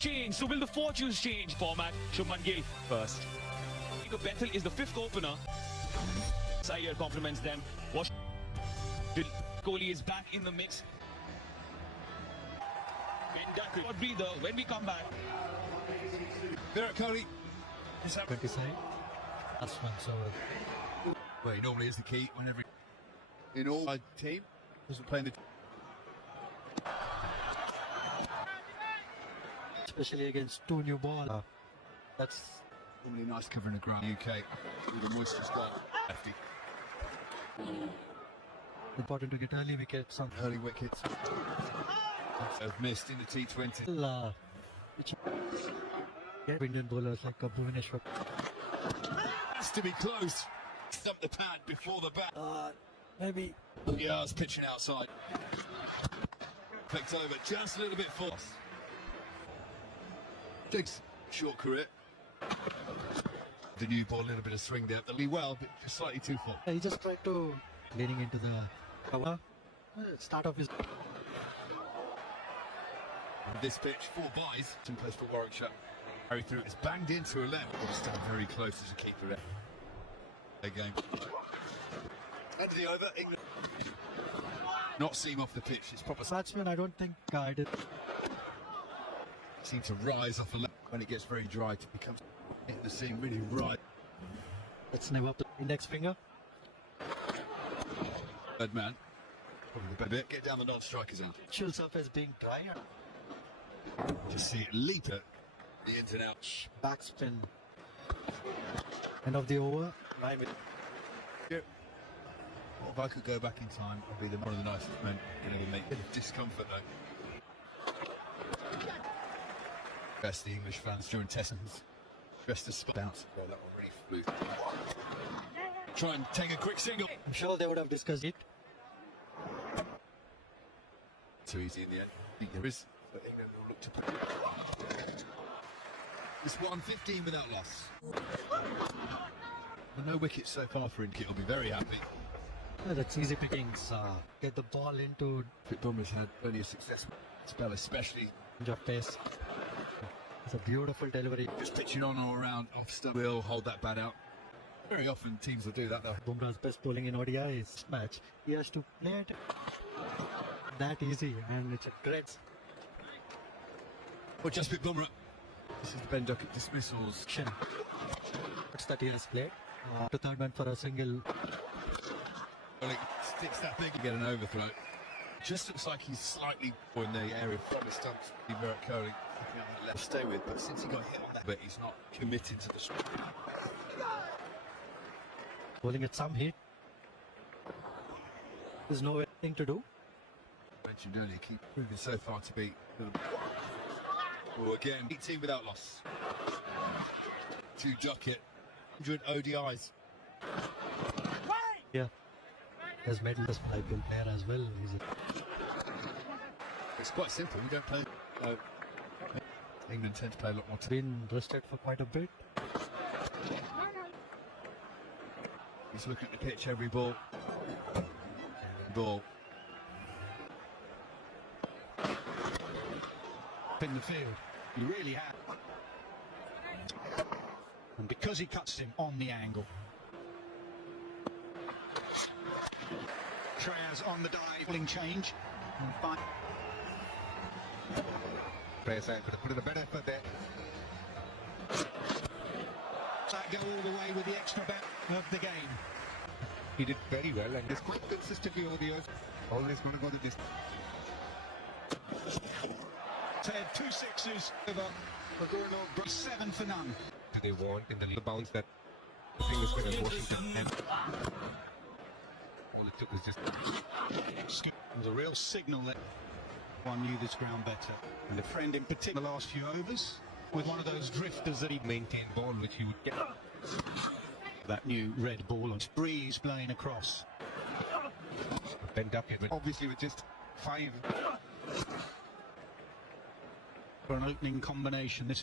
change. So will the fortunes change? Format, Shubman Gill first. Nico Bethel is the fifth opener. Iyer compliments them. Kohli is back in the mix. Short breather when we come back. Virat Kohli. 20 side. Last one, so Well, he normally is the key whenever in all my team wasn't playing the. especially against two new ball. That's Normally nice covering the ground. UK with a moisture start. Lefty. important to get early wickets on Early wickets. Have missed in the T20. which get Indian bowlers like Bhuvaneshwar. Has to be close. Stump the pad before the bat. Maybe Yeah, it's pitching outside. Picked over just a little bit forced. Diggs, short career. The new ball, a little bit of swing there. The lead well, but slightly too full. he just tried to leaning into the cover. Start of his This pitch, 4 byes. In place for Warwickshire. Harry through, it's banged into a left. Got to stand very close as a keeper there. Game. End of the over, England. Not seam off the pitch, it's proper. batsman. I don't think guided. Seem to rise off a left when it gets very dry. It becomes hitting the seam really right. Let's name up the index finger. Third man. Probably the better bit. Get down the non-strikers end. Chill surface being dry. Just see it leap at the ins and outs. Backspin. End of the over. Line with Well, if I could go back in time, I'd be one of the nicest men to ever make discomfort though. Best the English fans during Tessons. Best to bounce. Well, that one really flew. Try and take a quick single. I'm sure they would have discussed it. Too easy in the end. I think there is. But England will look to. It's won 15 without loss. With no wickets so far for India, will be very happy. That's easy pickings. Get the ball into Pit Bumrah's had plenty of successful spell, especially range of pace. It's a beautiful delivery. just pitching on or around off stump. Will hold that bat out. Very often teams will do that though. Bumrah's best bowling in ODI is match. He has to play it that easy, and it's a great Well, just Pit Bumrah. This is the Ben Duckett dismissals. action. What's that he has played? To third man for a single. Well, it sticks that big, you get an overthrow. Just looks like he's slightly in the area from his stumps. Virat Kohli, looking at that left, stay with, but since he got hit on that bit, he's not committed to the strike. Bowling at some heat. There's no thing to do. Mentioned earlier, keep moving so far to beat. Well, again, 18 without loss. To Duckett, 100 ODIs. Yeah. Has made this good player as well. It's quite simple, we don't play. England tend to play a lot more. Been rested for quite a bit. He's looking at the pitch every ball. Ball. In the field, he really had, and because he cuts him on the angle. Shreyas on the dive, bowling change, and fine. Players could have put in a better effort there. That go all the way with the extra bet of the game. He did very well and he's quite consistently over the years. Always going to go the distance. Ted, 2 sixes over for Gurno, 7 for none. Do they want in the bounce that the thing is going to Washington and all it took was just It was a real signal that one knew this ground better. And the friend in particular, the last few overs, with one of those drifters that he maintain ball which he would get. that new red ball on breeze blowing across. Ben Duckett, but obviously with just 5. For an opening combination, this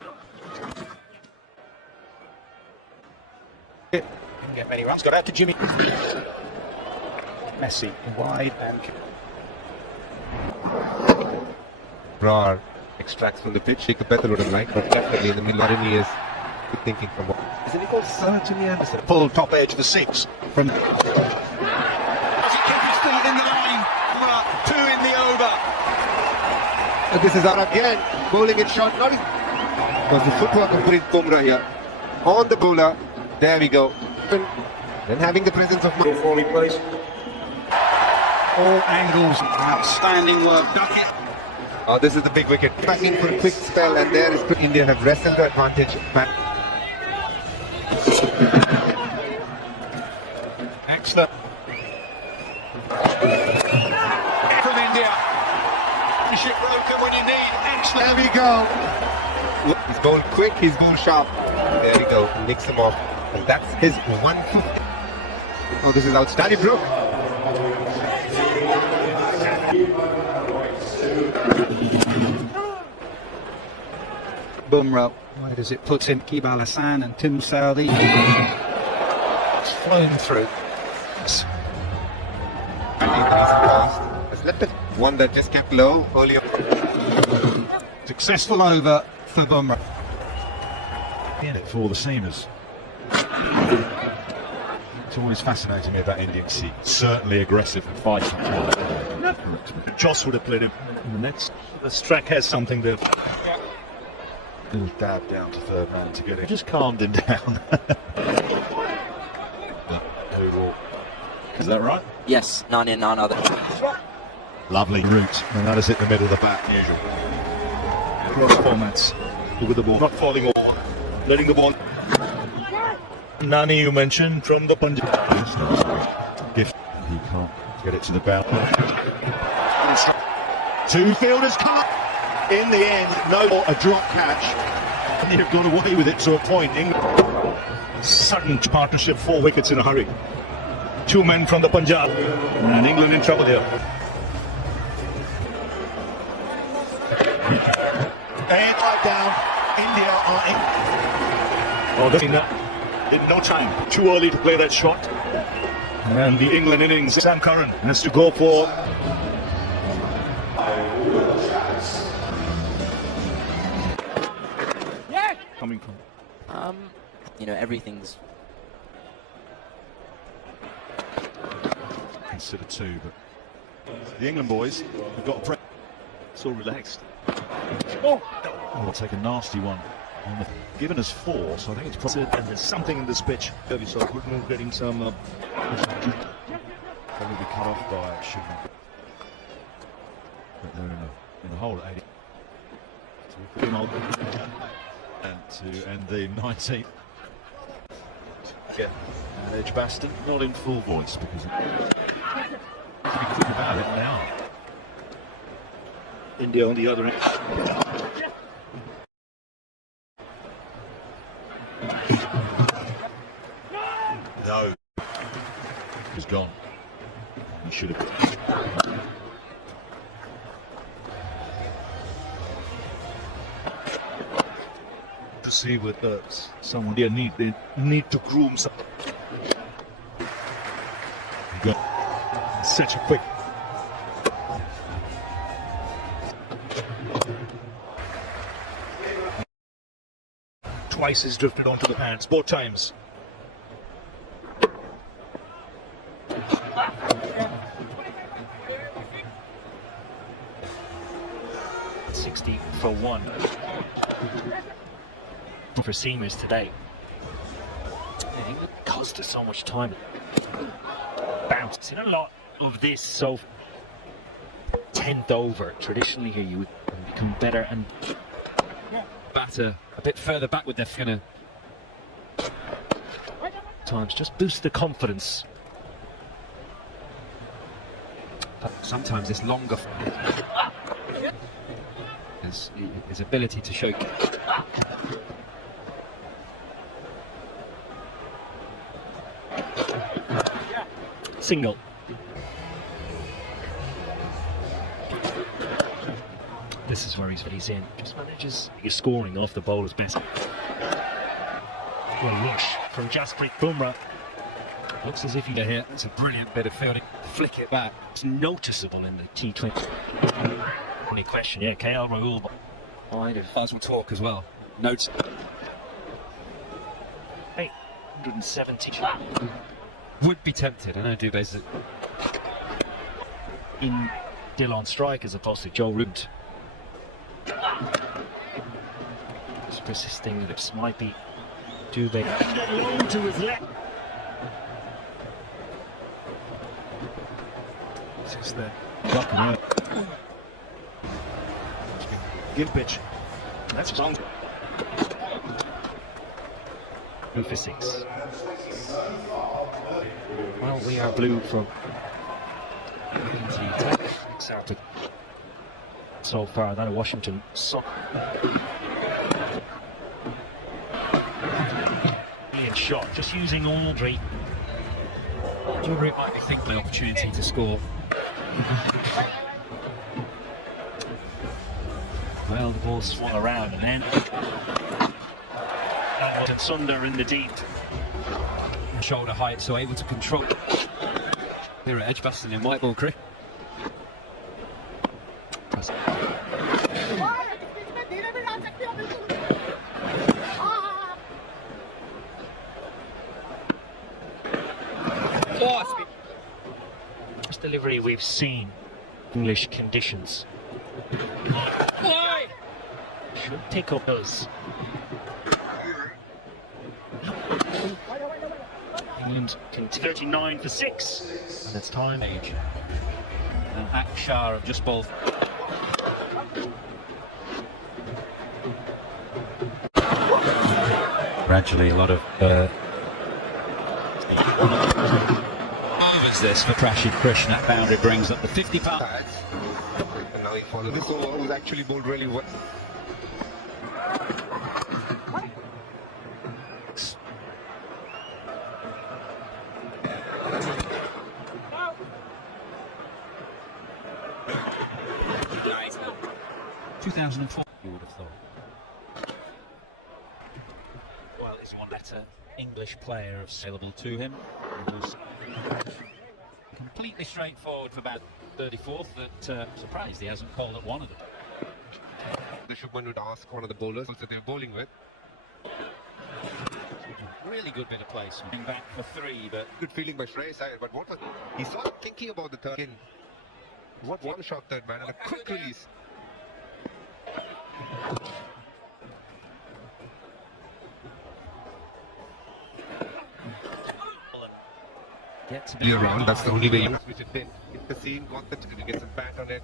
didn't get many runs. Got out to Jimmy. Messi wide and Brar extracts from the pitch. Jacob Bethel would have liked, but definitely in the middle, Larini is good thinking from what. Isn't he called Sir Jimmy Anderson? Pull top edge of the 6 from. Does he keep his feet in the line? 2 in the over. And this is out again, bowling it short. Not because the footwork of Preet Bumrah here on the bowler. There we go. Then having the presence of Before he plays. All angles, outstanding work. Duckett. Oh, this is the big wicket. Back in for a quick spell, and there is India have wrestled the advantage. Excellent. From India. Finish it broken when you need. Excellent. There we go. He's bowled quick, he's bowled sharp. There we go. Nicks him off. And that's his 150. Oh, this is outstanding, Brooke. Bumrah, where does it put him? Iqbal Hassan and Tim Southee. It's flown through. Has left it. One that just kept low earlier. Successful over for Bumrah. In it for all the seamers. It's always fascinating me about Indian sea. Certainly aggressive and fighting. Joss would have played him in the nets. The Strack has something there. Little dab down to third man to get it. Just calmed him down. Is that right? Yes, none in, none other. Lovely route, and that is hit the middle of the bat, usual. Cross formats. Look at the ball, not falling off, letting the ball. Nani, you mentioned, from the Punjab. Gift. He can't get it to the boundary. 2 fielders come up. In the end, no more a drop catch. And you've got away with it to a point. Sudden partnership, 4 wickets in a hurry. 2 men from the Punjab. And England in trouble here. And right down. India are in. Oh, that's enough. In no time. Too early to play that shot. And the England innings, Sam Curran has to go for. Coming from. You know, everything's. Consider 2, but the England boys have got a break. It's all relaxed. Oh, we'll take a nasty one. Given us 4, so I think it's probably. And there's something in this pitch. Kirby saw good move, getting some. Probably be cut off by it, shouldn't it? But they're in a hole at 80. So we put him on. And the 19th. Yeah, Edgbaston not in full voice because to be quick about it now. India on the other end. No, he's gone. He should have. To see with someone they need to groom some. Such a quick. Twice he's drifted onto the pants, both times. $60 for 1. For seamers today. It cost us so much time. Bounce in a lot of this, so 10th over. Traditionally here you would become better and batter a bit further back with their kind of times. Just boost the confidence. But sometimes this longer his ability to show. Single. This is where he's in. Just manages his scoring off the bowler's best. Well, rush from Jasprit Bumrah. Looks as if you're here. It's a brilliant bit of fielding. Flick it back. It's noticeable in the T20. Only question, yeah, KL Rahul. wide of As we'll talk as well. Notes. 870 Would be tempted. I know Dubé's in still on strike as opposed to Joe Root. Just persisting. This might be Dubé. Low to his left. This is the Give pitch. That's strong. 2 for 6. Well, we are blue from so far. That Washington. Ian shot, just using Aldry. Aldry might be thinking the opportunity to score. Well, the ball swung around and then Sunder in the deep. shoulder height, so able to control. Here at Edgbaston in white ball cricket. First delivery we've seen. English conditions. Should pick up those. England 39 for 6. And it's time. And Akshar have just bowled. Gradually, a lot of this for Prashid Krishna. That boundary brings up the 50 pound. And now he followed this over, who's actually bowled really well. Nice. 2004. You would have thought. Well, is one better English player Available to him. Completely straightforward for about 34th. That surprised he hasn't called at one of them. The Shubman would ask one of the bowlers that they're bowling with. Really good bit of placement. Back for 3, but Good feeling by Shreyas Iyer, but what was he's not thinking about the third in. What one shot that man and a quick release. get to be Around, that's the only way you switch it in. Hit the seam, got the get some bat on it.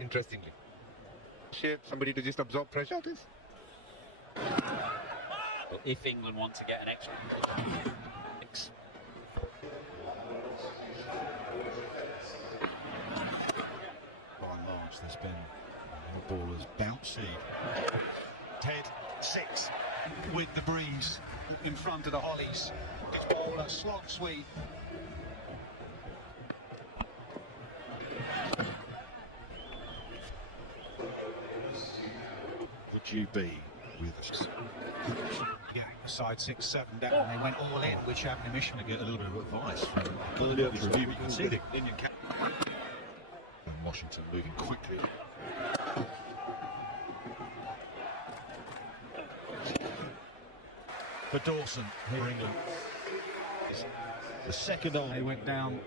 Interestingly. Somebody to just absorb pressure, please. Well, if England want to get an extra. By and large, there's been ballers bouncy. Ted 6 with the breeze in front of the Hollies. This bowler slog sweep. Would you be with us? Yeah, side 6, 7 down. They went all in, which happened to Mission to get a little bit of advice from the review. You can see the Indian cap. And Washington moving quickly. For Dawson, here England. The second eye went down.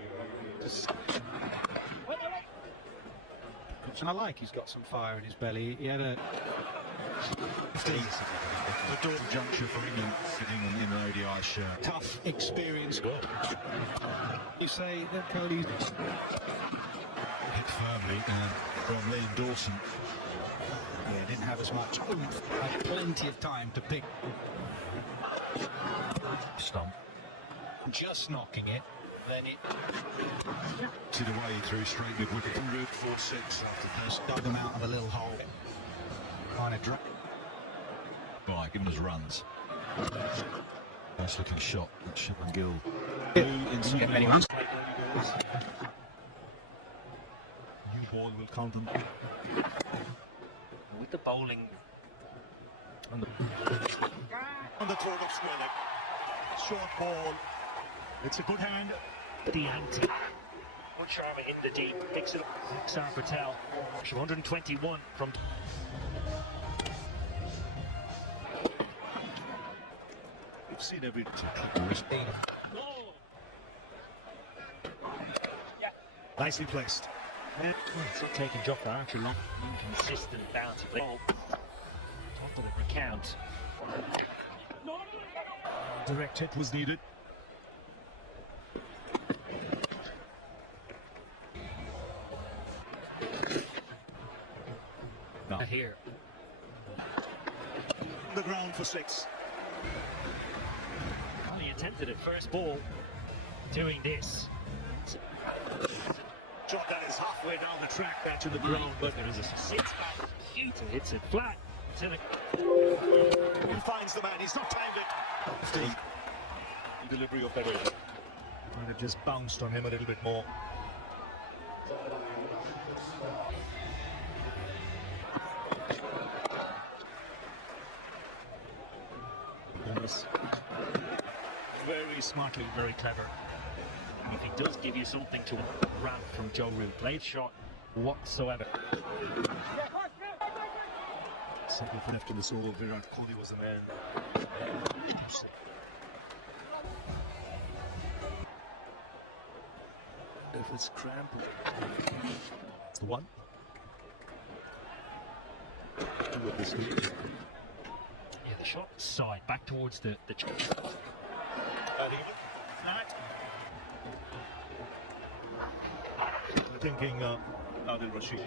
And I like he's got some fire in his belly. He had a 15. The Dawson juncture for England sitting in an ODI shirt. Tough experience. You say that Kohli hit firmly from Liam Dawson. Yeah, didn't have as much oomph. Had plenty of time to pick. Stump. Just knocking it. Then it to the way through straight mid wicket. 104-6 after first dug them out of a little hole. Kind of drop. Right, giving us runs. Nice looking shot at Shubman Gill. Didn't get many runs. New ball will count them. with the bowling. On the throw of Swelling. Short ball. It's a good hand. The anti. Good Sharma in the deep, picks it up. Sam Patel, 121 from. We've seen every nicely placed. Still taking Jofra Archer long, inconsistent bounce of the ball. Top of the recount. Direct hit was needed. No. Here. The ground for 6. He attempted it first ball, doing this. Shot that is halfway down the track back to the ground, but There is a sits back, shoots and hits it flat to the. he finds the man. He's not timed it. The delivery of that over. Might have just bounced on him a little bit more. Very smartly, very clever. And if he does give you something to wrap from Joe Root, blade shot whatsoever. Simple after the soul, Virat Kohli was the man. If it's cramp, it's the one. With this week. Yeah, the shot side back towards the. Thinking Adil Rashid.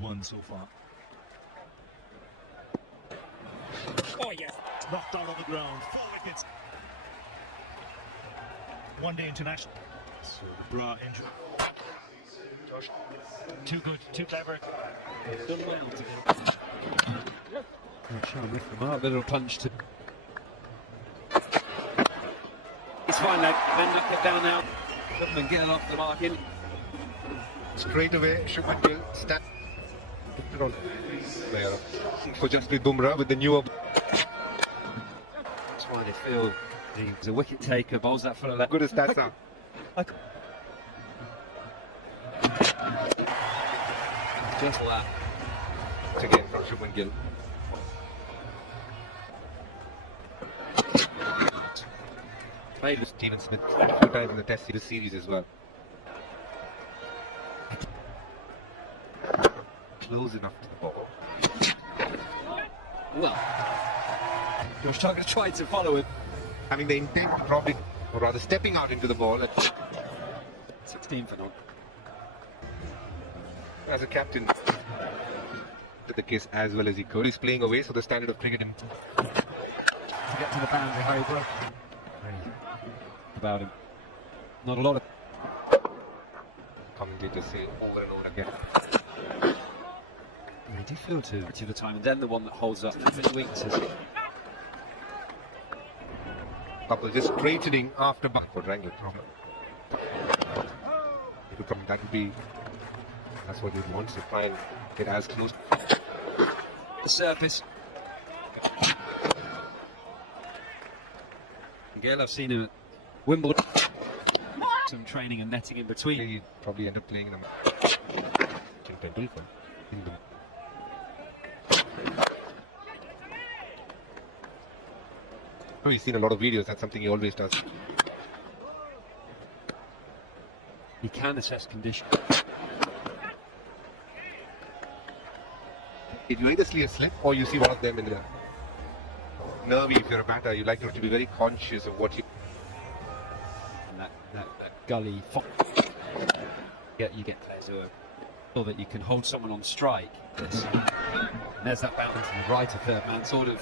One so far. Oh yes, knocked out on the ground. 4 wickets. One-day international. So the bra injury. Too good, too clever. Done well to get. Not sure with them up. Little punch to. It's fine, lad. Then knock it down now. Shubman Gill off the marking. Straight away, Shubman Gill stand for Jasprit Bumrah with the newer. That's why they feel he's a wicket taker. Bowls that full of left. Good as that's up. Just that. Again from Shubman Gill. Played with Steven Smith a few times in the Test series as well. Close enough to the ball. Well, Josh Tucker tried to follow it. Having the intent to probably, or rather stepping out into the ball. 16 for none. As a captain, did the case as well as he could. He's playing away, so the standard of cricket him. To get to the boundary, Harry Brook. About him. Not a lot of Commentators say over and over again. They do feel to the time, and then the one that holds up the weaknesses. Couple just straightening after backward wrangling. That would be. That's what he wants to try and get as close. The surface. Gill, I've seen him at Wimbledon. Some training and netting in between. He probably end up playing them. He's seen a lot of videos. That's something he always does. He can assess condition. If you either see a slip or you see one of them in the nervy, if you're a batter, you like to be very conscious of what you. And that gully. You get players who are so that you can hold someone on strike. Yes. And there's that bounce to the right of third man, sort of.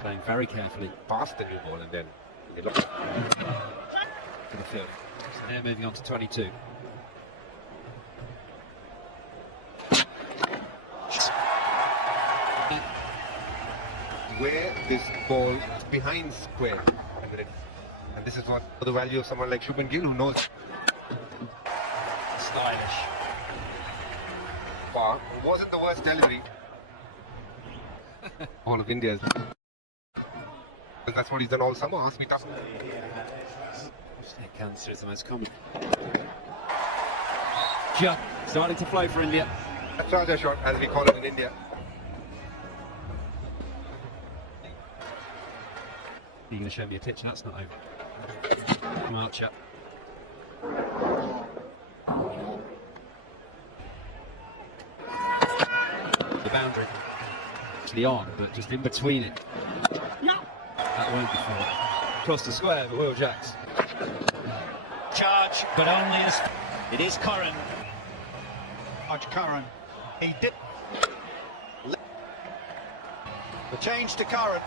Playing very carefully Past the new ball and then. to the field. So they're moving on to 22. Where this ball is behind square, and this is what the value of someone like Shubman Gill, who knows Stylish. far, wasn't the worst delivery. all of India's. That's what he's done all summer. Ask me tough. Snake cancerism has come. Just starting to flow for India. A charger shot, as we call it in India. You're going to show me a pitch, and that's not over. Archer. The boundary. Actually on, but just in between it. That won't be fair. Across the square, but Will Jacks. Charge, but only as it is Curran. Curran. He did. The change to Curran.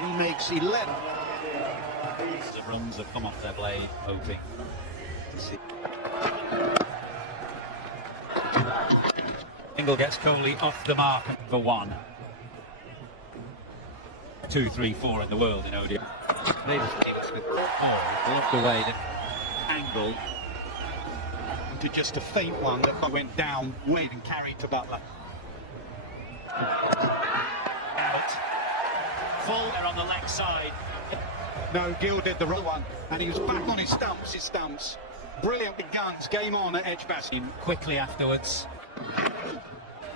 He makes 11. The runs have come off their blade, hoping to see. Ingle gets Kohli off the mark for 1. 2, 3, 4 in the world in ODI. They just mix with love the way that Angle To just a faint one that went down, Wade and carried to Butler. Out. Full there on the leg side. No, Gill did the right one, and he was back on his stumps. Brilliant big guns, game on at Edgbaston. Quickly afterwards.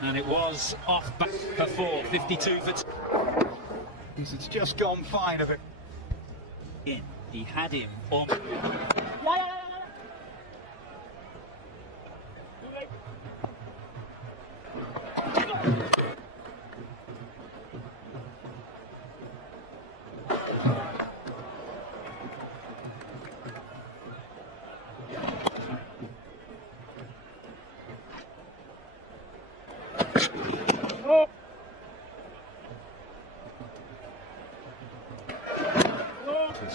And it was off back for 4, 52 for 2. It's just gone fine of it. He had him on.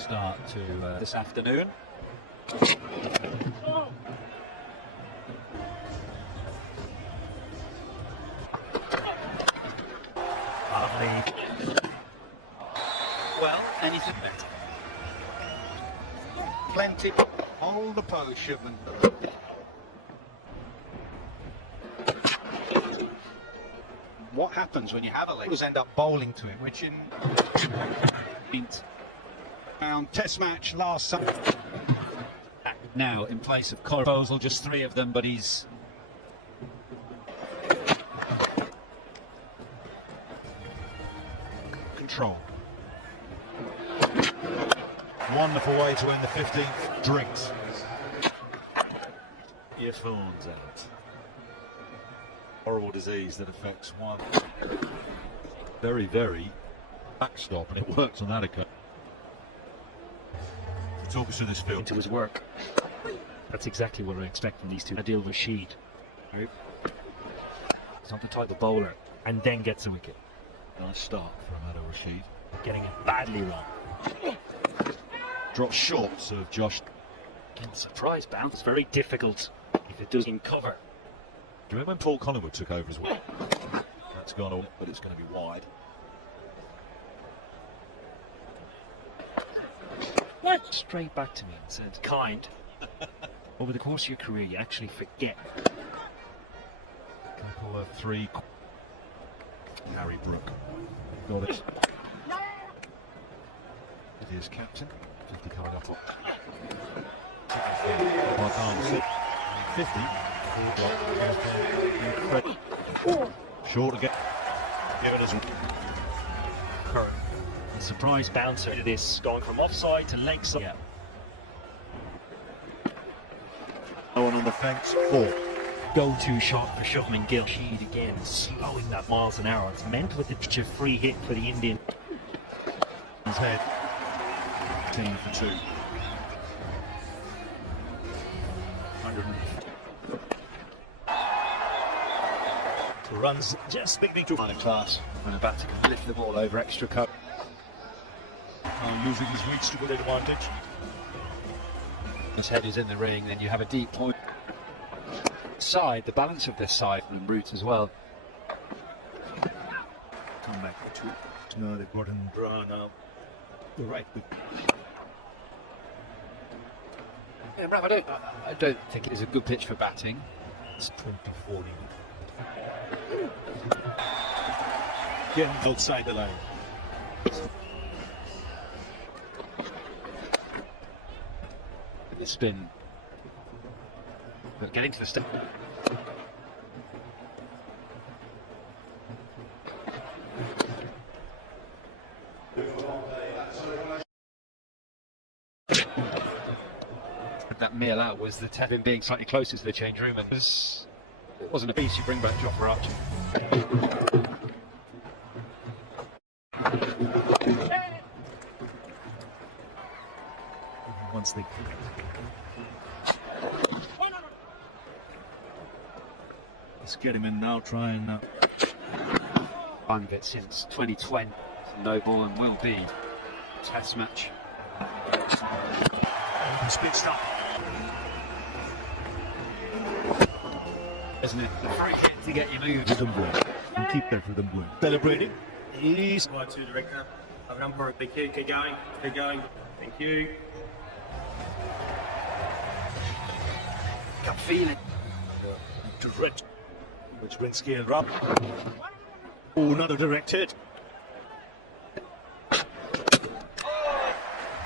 start to this afternoon. Lovely. Well, anything better? Plenty. Hold the pose, Shipman. What happens when you have a leg? End up bowling to it, which in Test match last summer. Now in place of Corposal, just 3 of them, but he's control. Wonderful way to end the 15th. Drinks. Earphones out. Horrible disease that affects one. Very, very backstop, and it works on that account. Talk us through this field. into his work. That's exactly what I expect from these two. Adil Rashid. Right? He's not the type of bowler, and then gets a wicket. Nice start from Adil Rashid. Getting it badly wrong. Drop short, so Josh. And surprise bounce, very difficult if it doesn't cover. Do you remember when Paul Collingwood took over as well? That's gone on, but it's going to be wide. Straight back to me and said, kind. Over the course of your career, you actually forget. Couple of 3. Harry Brook. Got it. It is captain. 50 coming up. Like arms. 50. Short again. Give it as Curran. A surprise bouncer to this, going from offside to leg side. Yeah. no one on the fence. 4. Go-to shot for Shubman Gill. Rashid again, slowing that miles an hour. It's meant with the pitch of free hit for the Indian. His head. 10 for 2. 150. Runs just beginning to run in class when a batter can lift the ball over extra cover. Using his reach to good advantage. His head is in the ring, then you have a deep point. Side, the balance of this side and roots as well. Come back to no, they've got him draw now. The right. Yeah, Ram, I don't think it is a good pitch for batting. It's 20-40. Getting outside the line. The spin. But getting to the step. That meal out was the Tevin being slightly closer to the change room, and it wasn't a piece you bring back Jofra Archer. Once they let's get him in now, try and One of it since 2020. No ball and will be test match. speed stop. Isn't it? The free hit to get you moved. And keep that for them blue. Celebrating. He's Slide to director. Have a number. Thank you. Keep going. Keep going. Thank you. Got feeling. direct, which brings Gail up. Oh, another direct hit.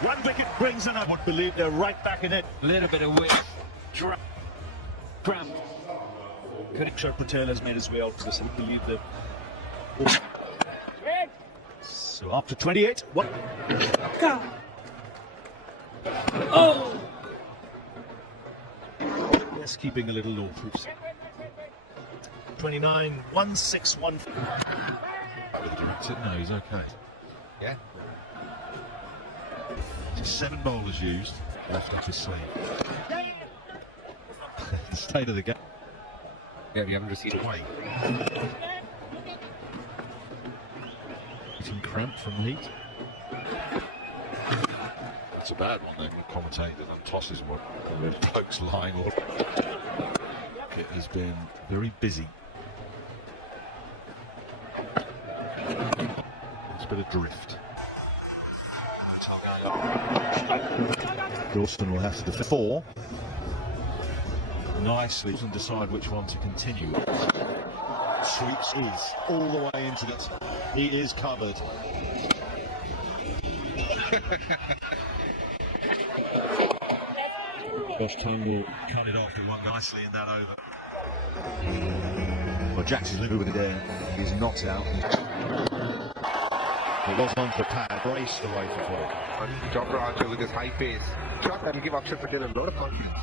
One wicket brings in, I would believe they're right back in it. A little bit of whip. Cramp. Akshar Patel has made his way out to this, I believe that. So after 28, what? Oh! Yes, keeping a little low proofs. 29, 161. No, he's okay. Yeah. Just 7 bowlers used, left off his sleeve. State of the game. Yeah, you haven't received it. Away. Getting cramp from the heat. It's a bad one, the commentator and tosses one. Blokes lying all. It has been very busy. There's a bit of drift. Dalston will have to defend 4. Nicely and decide which one to continue. Sweeps is all the way into this. He is covered. Josh Turnbull cut it off with one nicely in that over. Well, Jackson's moving it in. He's knocked out. It was on for pad, braced away for 4. Jofra Archer with his high pace. Shot that will give Akshar Patel a lot of confidence.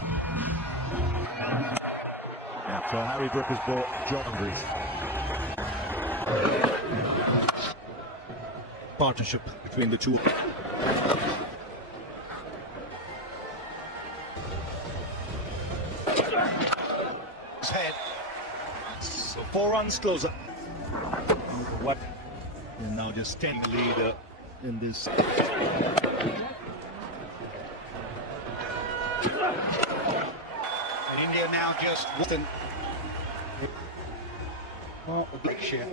So Harry Brook has bought John Grease. Partnership between the two. His head. So 4 runs closer. What? And now just 10 lead in this. And India now just Western. A big share.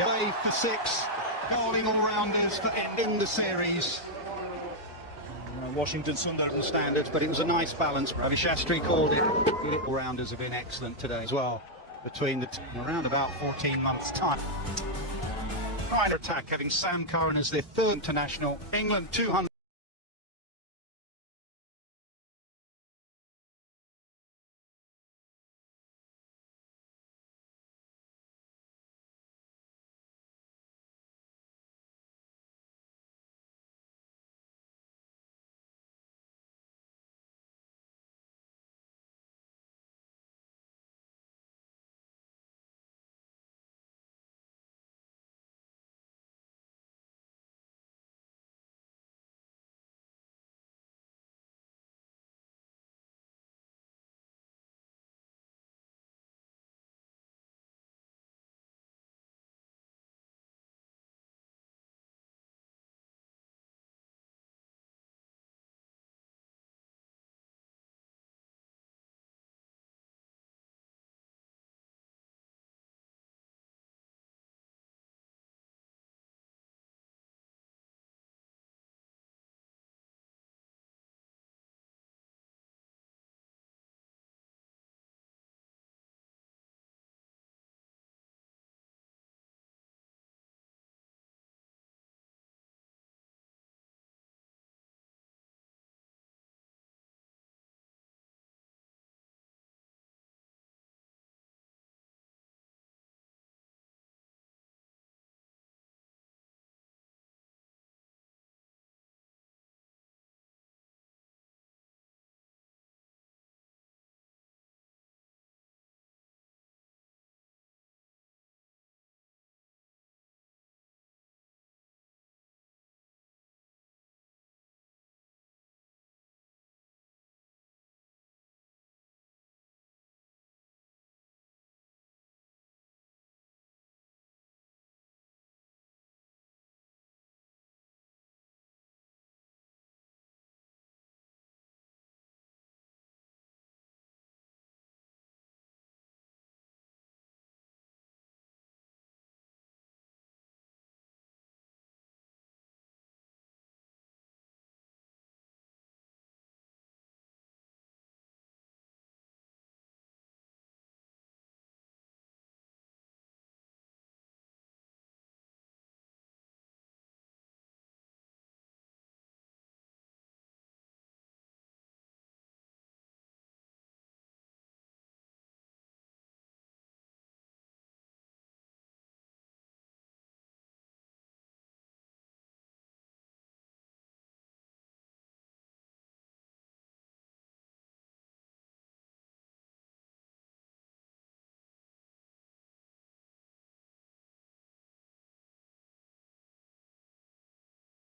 Away for 6, bowling all-rounders for ending the series. Washington Sundarban standards, but it was a nice balance. Ravi Shastri called it. The all-rounders have been excellent today as well. Between the around about 14 months' time. Final attack, having Sam Curran as their 3rd international. England 200.